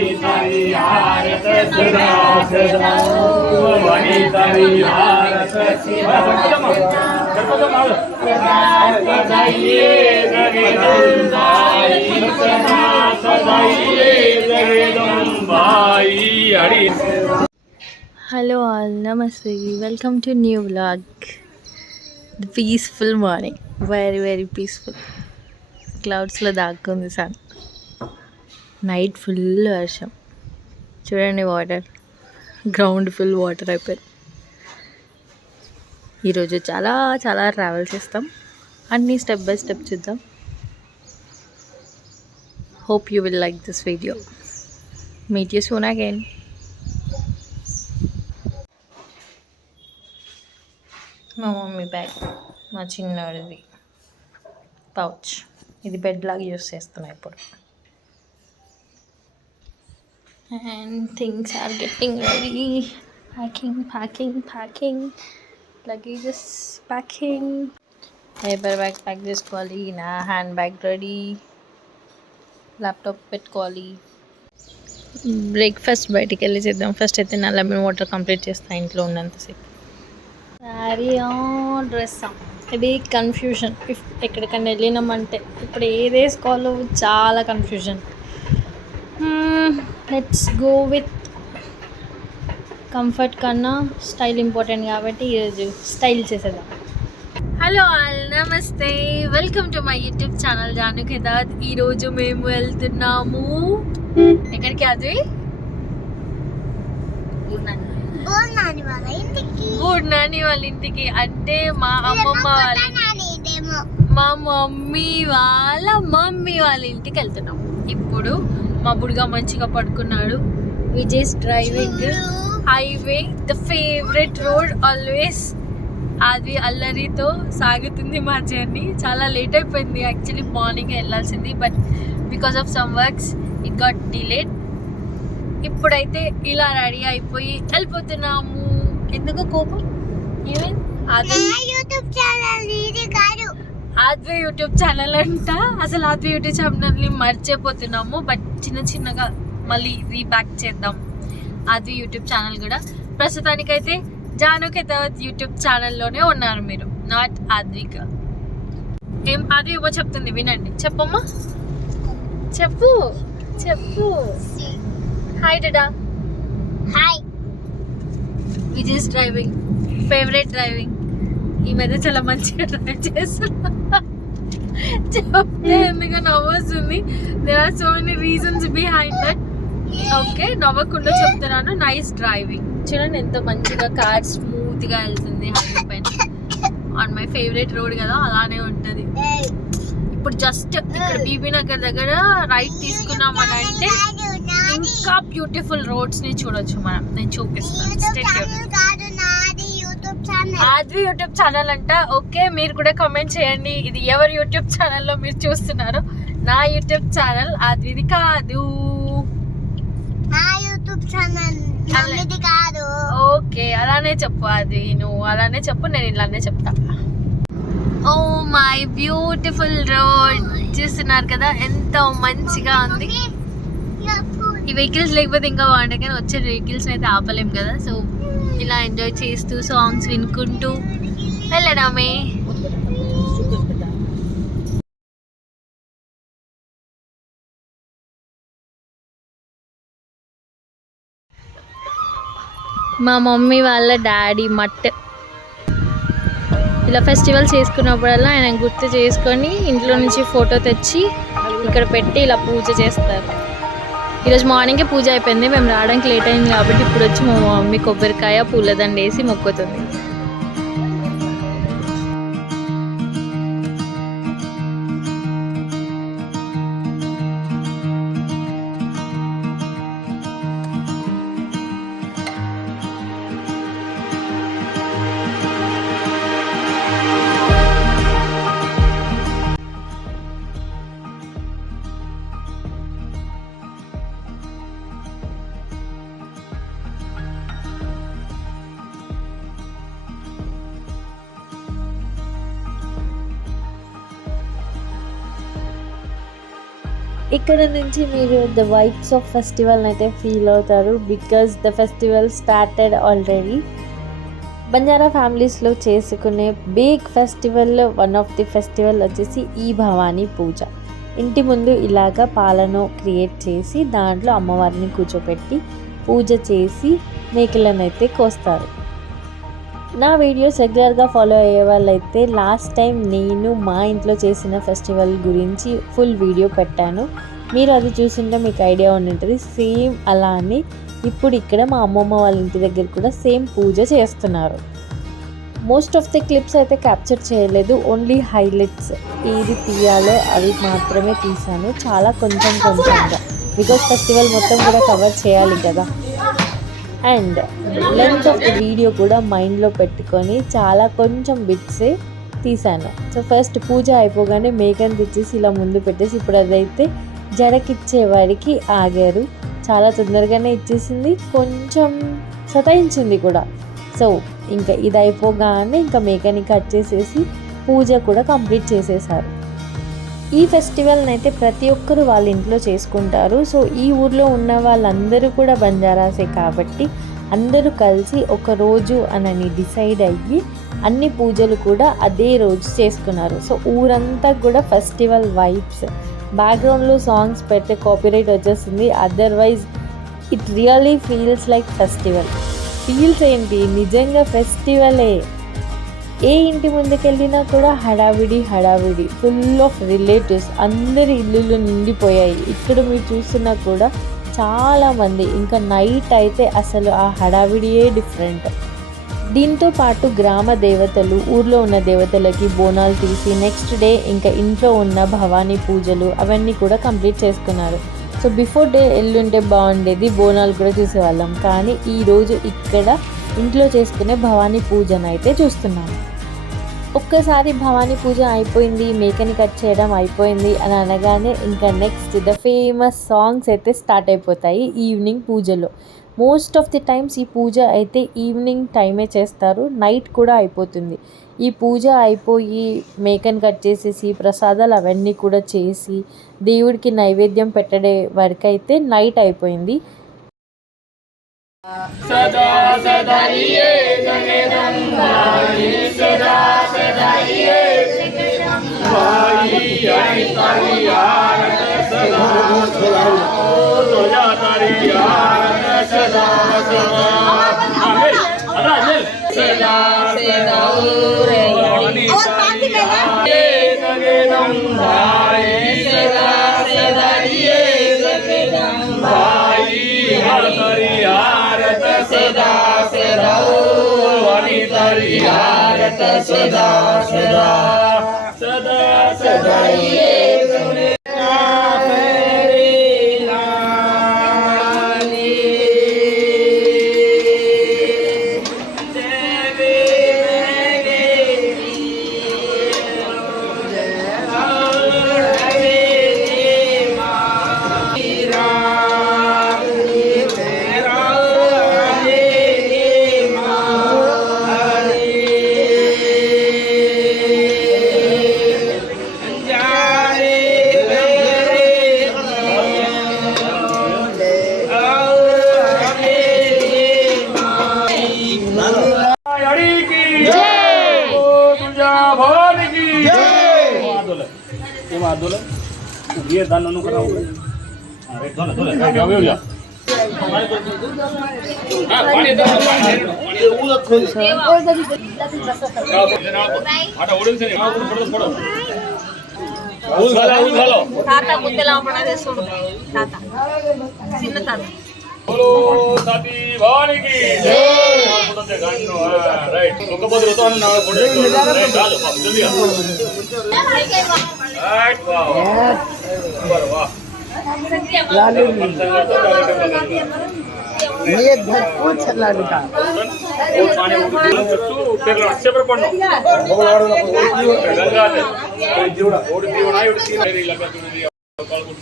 Hello all, namaste, welcome to new vlog. The peaceful morning, very peaceful. Clouds lo దాక్కుంది sun. Night full వర్షం. చూడండి water, ground full water అయిపోయింది. ఈరోజు చాలా travel చేస్తాం, అన్నీ step by step చూద్దాం. Hope you will like this video. Meet you soon again. మా mummy bag, మా చిన్నవాడిది పౌచ్, ఇది బెడ్ లాగా యూస్ చేస్తున్నా ఇప్పుడు. And things are getting ready. Packing luggages packing. Paper bag pack చేసుకోవాలి, నా హ్యాండ్ బ్యాగ్ రెడీ, ల్యాప్టాప్ పెట్టుకోవాలి. బ్రేక్ఫాస్ట్ బయటికి వెళ్ళి చేద్దాం. ఫస్ట్ అయితే నా లెమన్ వాటర్ కంప్లీట్ చేస్తాను ఇంట్లో ఉన్నంతసేపు. శారీ డ్రెస్సా, ఇది కన్ఫ్యూజన్. ఎక్కడికన్నా వెళ్ళినామంటే ఇప్పుడు ఏది వేసుకోవాలో చాలా confusion. Let's go with comfort కన్నా స్టైల్ ఇంపార్టెంట్ కాబట్టి ఈరోజు స్టైల్ చేసేద్దాం. Hello all, namaste, welcome to my YouTube channel Janu Kedar. ఈరోజు మేము వెళ్తున్నాము ఎక్కడికి? అది గూడ్ నాని వాళ్ళ ఇంటికి. అంటే మా అమ్మమ్మ వాళ్ళ, మా మమ్మీ వాళ్ళ ఇంటికి వెళ్తున్నాం. ఇప్పుడు మా బుడిగా మంచిగా పడుకున్నాడు. Vijay's driving highway, the favourite road always. అది అల్లరితో సాగుతుంది మా జర్నీ. చాలా లేట్ అయిపోయింది, యాక్చువల్లీ మార్నింగ్ వెళ్ళాల్సింది, but because of some works it got delayed. ఇప్పుడైతే ఇలా రెడీ అయిపోయి వెళ్ళిపోతున్నాము. ఎందుకు కోపం? ఆద్వే యూట్యూబ్ ఛానల్ అంట. అసలు ఆద్వే యూట్యూబ్ ఛానల్ని మర్చిపోతున్నాము, బట్ చిన్నగా మళ్ళీ రీబ్యాక్ చేద్దాం ఆద్వే యూట్యూబ్ ఛానల్ కూడా. ప్రస్తుతానికైతే జాను కేదార్ యూట్యూబ్ ఛానల్లోనే ఉన్నారు మీరు, నాట్ ఆద్విక. ఏం ఆద్వి ఏమో చెప్తుంది, వినండి. చెప్పమ్మా, చెప్పు. హాయ్ డాడా. Hi. Vijay's driving, favourite driving. ఈ మధ్య చాలా మంచిగా డ్రైవ్ చేస్తున్నా. చెప్తే ఎందుకు నవ్వొస్తుంది. There are so many reasons behind that. Okay, నవ్వకుండా చెప్తున్నాను. Nice driving. చూడండి ఎంత మంచిగా కార్ స్మూత్ గా వెళ్తుంది హైవే పైన. ఆన్ మై ఫేవరెట్ రోడ్ కదా, అలానే ఉంటది. ఇప్పుడు జస్ట్ ఇక్కడ బీబీ నగర్ దగ్గర రైట్ తీసుకున్నామని అంటే ఇంకా బ్యూటిఫుల్ రోడ్స్ ని చూడొచ్చు మనం. నేను చూపిస్తాను. ఆద్వి యూట్యూబ్ ఛానల్ అంట. ఓకే, మీరు కూడా కామెంట్ చేయండి ఇది ఎవరి యూట్యూబ్ ఛానల్లో మీరు చూస్తున్నారు. నా యూట్యూబ్ ఛానల్, ఆద్విది కాదు. ఓకే, అలానే చెప్పు అది. నువ్వు అలానే చెప్పు, నేను ఇలానే చెప్తా. ఓ మై బ్యూటిఫుల్ రోడ్ చూస్తున్నారు కదా, ఎంత మంచిగా ఉంది. ఈ వెహికల్స్ లేకపోతే ఇంకా బాగుంటాయి, కానీ వచ్చే వెహికల్స్ అయితే ఆపలేం కదా. సో ఇలా ఎంజాయ్ చేస్తూ సాంగ్స్ వినుకుంటూ వెళ్ళడమే. మా మమ్మీ వాళ్ళ డాడీ మట్ ఇలా ఫెస్టివల్ చేసుకున్నప్పుడల్లా ఆయన గుర్తు చేసుకొని ఇంట్లో నుంచి ఫోటో తెచ్చి ఇక్కడ పెట్టి ఇలా పూజ చేస్తారు. ఈరోజు మార్నింగే పూజ అయిపోయింది, మేము రావడానికి లేట్ అయింది కాబట్టి ఇప్పుడు వచ్చి మా మమ్మీ కొబ్బరికాయ పూలదండ వేసి మొక్కుతుంది. ఇక్కడ నుంచి మీరు ద వైబ్స్ ఆఫ్ ఫెస్టివల్ అయితే ఫీల్ అవుతారు, because the festival started already. Banjara ఫ్యామిలీస్లో చేసుకునే బిగ్ ఫెస్టివల్లో వన్ ఆఫ్ ది ఫెస్టివల్ వచ్చేసి ఈ భవానీ పూజ. ఇంటి ముందు ఇలాగా పాలను క్రియేట్ చేసి దాంట్లో అమ్మవారిని కూర్చోపెట్టి పూజ చేసి మేకలను అయితే కోస్తారు. నా వీడియోస్ రెగ్యులర్గా ఫాలో అయ్యే వాళ్ళైతే లాస్ట్ టైం నేను మా ఇంట్లో చేసిన ఫెస్టివల్ గురించి ఫుల్ వీడియో పెట్టాను. మీరు అది చూసింటే మీకు ఐడియా ఉంటుంది. సేమ్ అలా అని ఇప్పుడు ఇక్కడ మా అమ్మమ్మ వాళ్ళ ఇంటి దగ్గర కూడా సేమ్ పూజ చేస్తున్నారు. మోస్ట్ ఆఫ్ ది క్లిప్స్ అయితే క్యాప్చర్ చేయలేదు, ఓన్లీ హైలైట్స్ ఏది తీయాలో అవి మాత్రమే తీసాను, చాలా కొంచెంగా, బికాస్ ఫెస్టివల్ మొత్తం కూడా కవర్ చేయాలి కదా. And length of the video కూడా మైండ్లో పెట్టుకొని చాలా కొంచెం బిట్సే తీసాను. సో ఫస్ట్ పూజ అయిపోగానే మేకని తెచ్చేసి ఇలా ముందు పెట్టేసి ఇప్పుడు అదైతే జడకిచ్చేవాడికి ఆగారు. చాలా తొందరగానే ఇచ్చేసింది, కొంచెం సతాయించింది కూడా. సో ఇంకా ఇది అయిపోగానే ఇంకా మేకని కట్ చేసేసి పూజ కూడా కంప్లీట్ చేసేసారు. ఈ ఫెస్టివల్ని అయితే ప్రతి ఒక్కరు వాళ్ళ ఇంట్లో చేసుకుంటారు. సో ఈ ఊర్లో ఉన్న వాళ్ళందరూ కూడా బంజారాసే కాబట్టి అందరూ కలిసి ఒక రోజు అని డిసైడ్ అయ్యి అన్ని పూజలు కూడా అదే రోజు చేసుకున్నారు. సో ఊరంతా కూడా ఫెస్టివల్ వైబ్స్. బ్యాక్గ్రౌండ్లో సాంగ్స్ పెడితే కాపీరైట్ వచ్చేస్తుంది, otherwise it really feels like festival. Feels ఏంటి, నిజంగా ఫెస్టివలే. ఏ ఇంటి ముందుకెళ్ళినా కూడా హడావిడి, ఫుల్ ఆఫ్ రిలేటివ్స్, అందరి ఇల్లులు నిండిపోయాయి. ఇక్కడ మీరు చూస్తున్నా కూడా చాలామంది. ఇంకా నైట్ అయితే అసలు ఆ హడావిడియే డిఫరెంట్. దీంతో పాటు గ్రామ దేవతలు, ఊర్లో ఉన్న దేవతలకి బోనాలు తీసి నెక్స్ట్ డే ఇంకా ఇంట్లో ఉన్న భవానీ పూజలు అవన్నీ కూడా కంప్లీట్ చేసుకున్నారు. సో బిఫోర్ డే ఎల్లుంటే బాగుండేది, బోనాలు కూడా చూసేవాళ్ళం. కానీ ఈరోజు ఇక్కడ ఇంట్లో చేసుకునే భవానీ పూజను అయితే చూస్తున్నాము. ఒక్కసారి భవానీ పూజ అయిపోయింది, మేకని కట్ చేయడం అయిపోయింది అని అనగానే ఇంకా నెక్స్ట్ ద ఫేమస్ సాంగ్స్ అయితే స్టార్ట్ అయిపోతాయి ఈవినింగ్ పూజలో. మోస్ట్ ఆఫ్ ది టైమ్స్ ఈ పూజ అయితే ఈవినింగ్ టైమే చేస్తారు, నైట్ కూడా అయిపోతుంది. ఈ పూజ అయిపోయి మేకని కట్ చేసేసి ప్రసాదాలు అవన్నీ కూడా చేసి దేవుడికి నైవేద్యం పెట్టడే వరకు అయితే నైట్ అయిపోయింది. సదా సదాయే జగదంబాయి సదా సదాయే జగదంబాయి ఐతరియార సదా సదా తోయా తరియార సదా సదా అమేల్ అదా అమేల్ సదా సదా రే జగదంబాయి సదా సదాయే జగదంబాయి ఐతరియార సదా సదా వనితరియారత సదా సదా సదా సదాయే ये दान नु करा अरे धोले धोले क्या हो गया हां पानी दो पानी उलट खोल आटा ओडन से पड़ो ऊल खालो ताता गुद्देला पड़ा दे सोड ताता చిన్న తాత बोलो साथी भवानी की जय फोटो से गानो राइट ఒక బదులు తో నా ఫోటో రైట్ చాలు జల్దీ राइट वाह वाह वाह लालू ये भरपूर लालू का और पानी उड़न చుట్టూ పేర్లు అక్షర పడను గంగా జీవడా ఓడి జీవనా ఇడు తీరేరి లగా చూడి कालकोट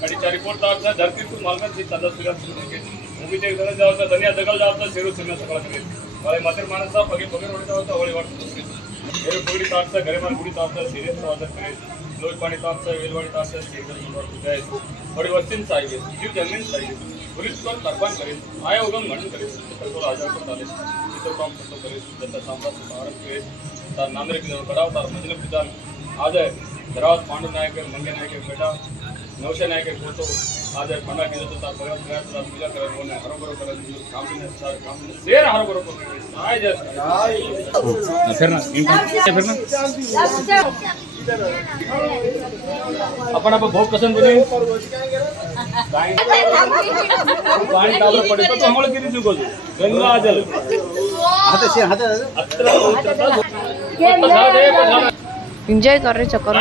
कड़ी चारिकोट तारसा धरतीपुर मालगंज से चंदसुगा के मूवी देखने जावता धनिया दगल जावता सेरू सिन्ना सकला करे वाले मतर मानसा पगे पगे रोडी जावता होळी वाट मेरे पगड़ी तारसा घरे मार गुडी तारसा सीरियस वादर करे लोटपाणी तापसा वेलवाणी तापसा जय बड़ी वस्तीन चाहिए जीव जमीन चाहिए पुलिस को तर्पण करें आया उगम गणन करें तो राजा को ताले तो काम तो करें जता साम्राज्य भारत के तार नामरे की कड़ाव तार मजले पिता आज धरावत पांडु नायक मंगे नायक बेटा नौशे नायक फोटो आज पंडा की तो तार भगत गया तार पूजा करे उन्होंने हरो बरो करे काम ने सारे काम ने शेर हरो बरो करे साय जय फिरना अपन अब बहुत पसंद बने पानी टावर पड़े तो हम लोग कितनी चुको गंगा जल हाथ से हाथ एंजॉय कर रहे चक्कर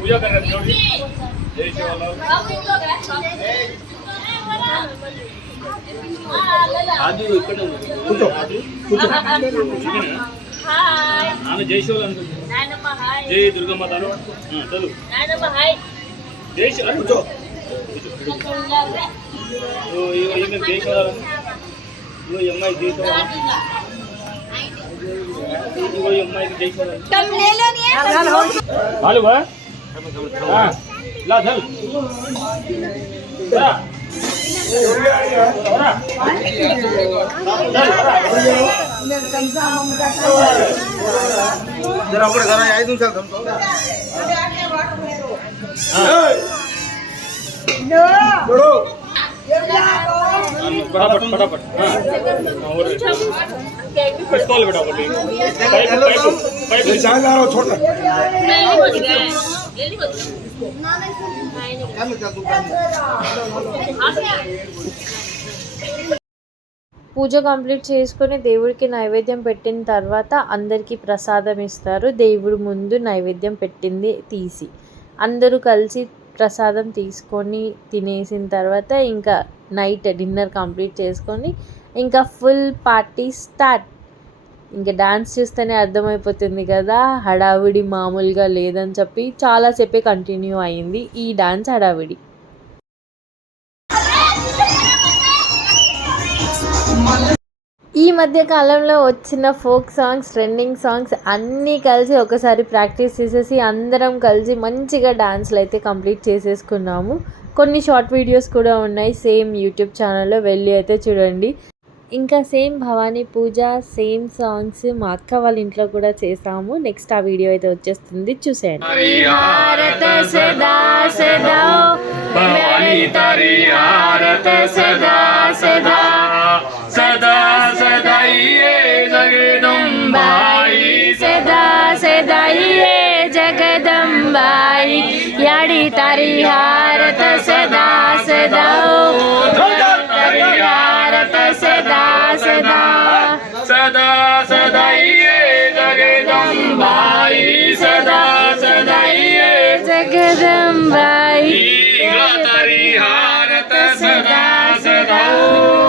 पूजा कर रहे जय आदि ఇక్కడ కూర్చో హాయ్ ఆమె జై శివ నాయనమ్మ హాయ్ జై దుర్గమ్మ తాను చదువు నాయనమ్మ హాయ్ జై శివ కూర్చో ఓ ఈమె జై శివ ఓ అమ్మాయి జై శివ ఓ అమ్మాయి జై శివ तुम ले लो नहीं हालो बा हां ला चल जा जरा अपने घर आए तुम सब फटाफट फटाफट कॉल बेटा छोड़ పూజ కంప్లీట్ చేసుకొని దేవుడికి నైవేద్యం పెట్టిన తర్వాత అందరికీ ప్రసాదం ఇస్తారు. దేవుడి ముందు నైవేద్యం పెట్టింది తీసి అందరూ కలిసి ప్రసాదం తీసుకొని తినేసిన తర్వాత ఇంకా నైట్ డిన్నర్ కంప్లీట్ చేసుకొని ఇంకా ఫుల్ పార్టీ స్టార్ట్. ఇంకా డాన్స్ చూస్తేనే అర్థమైపోతుంది కదా, హడావిడి మామూలుగా లేదని చెప్పి చాలాసేపే కంటిన్యూ అయింది ఈ డాన్స్ హడావిడి. ఈ మధ్య కాలంలో వచ్చిన ఫోక్ సాంగ్స్, ట్రెండింగ్ సాంగ్స్ అన్నీ కలిసి ఒకసారి ప్రాక్టీస్ చేసేసి అందరం కలిసి మంచిగా డాన్స్లు అయితే కంప్లీట్ చేసేసుకున్నాము. కొన్ని షార్ట్ వీడియోస్ కూడా ఉన్నాయి సేమ్ యూట్యూబ్ ఛానల్లో, వెళ్ళి అయితే చూడండి. ఇంకా సేమ్ భవానీ పూజ, సేమ్ సాంగ్స్ మా అక్క వాళ్ళ ఇంట్లో కూడా చేసాము. నెక్స్ట్ ఆ వీడియో అయితే వచ్చేస్తుంది, చూసేయండి. सदा सदाइए जगदम्बाई सदा सदाइए जगदम्बाई याडी तारी हारत सदा सदा तारी हारत सदा सदा सदा सदाइए जगदम्बाई सदा सदाइए जगदम्बाई तारी हारत सदा सदा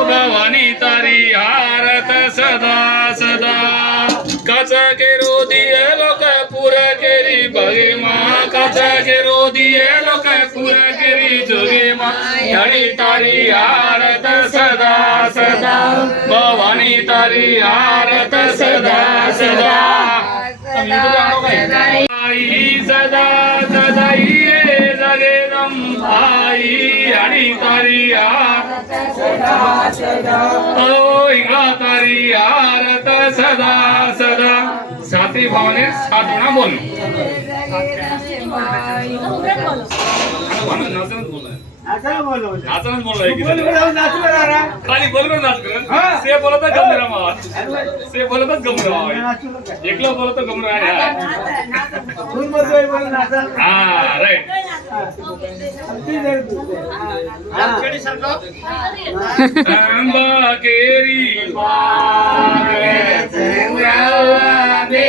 भवानी तारी हारत सदा सदा कच के रोदिए लोक पूरा केरी भगे माँ कच के रोदिए लोक पूरा केरी जोगे माँ याडी तारी हारत सदा सदा भवानी तारी हारत सदा सदा सदा सदाइए जगदम्बाई याडी तारी हारत सदा सदा ओ इगला तारी हारत सदा सदा साथी भावने साथ ना बोलो नाचना बोलो है खाली बोल कर नाच कर से बोला था गम रहा से बोला था गम रहा एकला बोला तो गम रहा है हां राइट अंबा केरी बागे चंद्रा दे